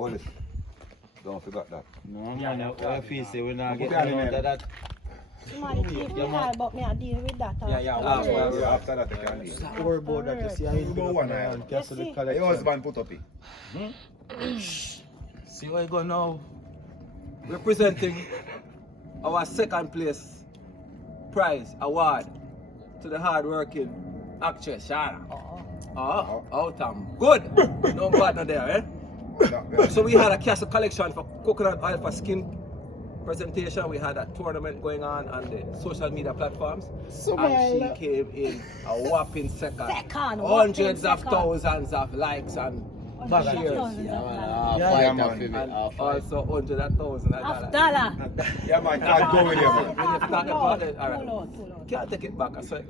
Police. Don't forget that. No, man, if you say we're not Put getting that in out there. of that. Somebody keep me hard, but me I deal with that. After that, you can leave. Scoreboard that you see I hit Go one eye. and cancel the You see? Your collection. husband put up it. See where you go now. Representing our second place prize award to the hard-working actress Shana. Out and good. No bad no there, eh? So we had a castle collection for coconut oil for skin presentation. We had a tournament going on the social media platforms. And she came in a whopping second. Hundreds of thousands of likes and shares. Yeah, man. And also hundreds of thousands of dollars. $1. Yeah, man. Can't go with you, man. When you start about it, all right. Can't take it back, I swear.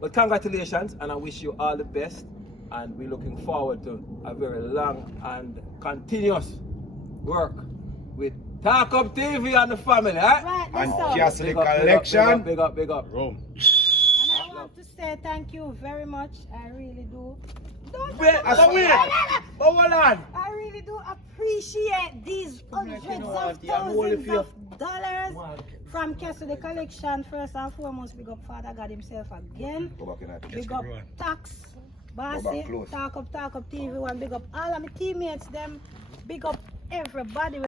But congratulations, and I wish you all the best. And we're looking forward to a very long and continuous work with Talk Up TV and the family, eh? Right, And that's all. Castle Big up, Collection. Big up, big up. Rome. And I want to say thank you very much. I really do. Wait, but hold on. I really do appreciate these hundreds of thousands of dollars from Cassidy Collection. First and foremost, big up Father God himself again. Go back in that. Big up Tax, back Bossy, close. Talk Up TV, and big up all of my teammates, them. Big up everybody.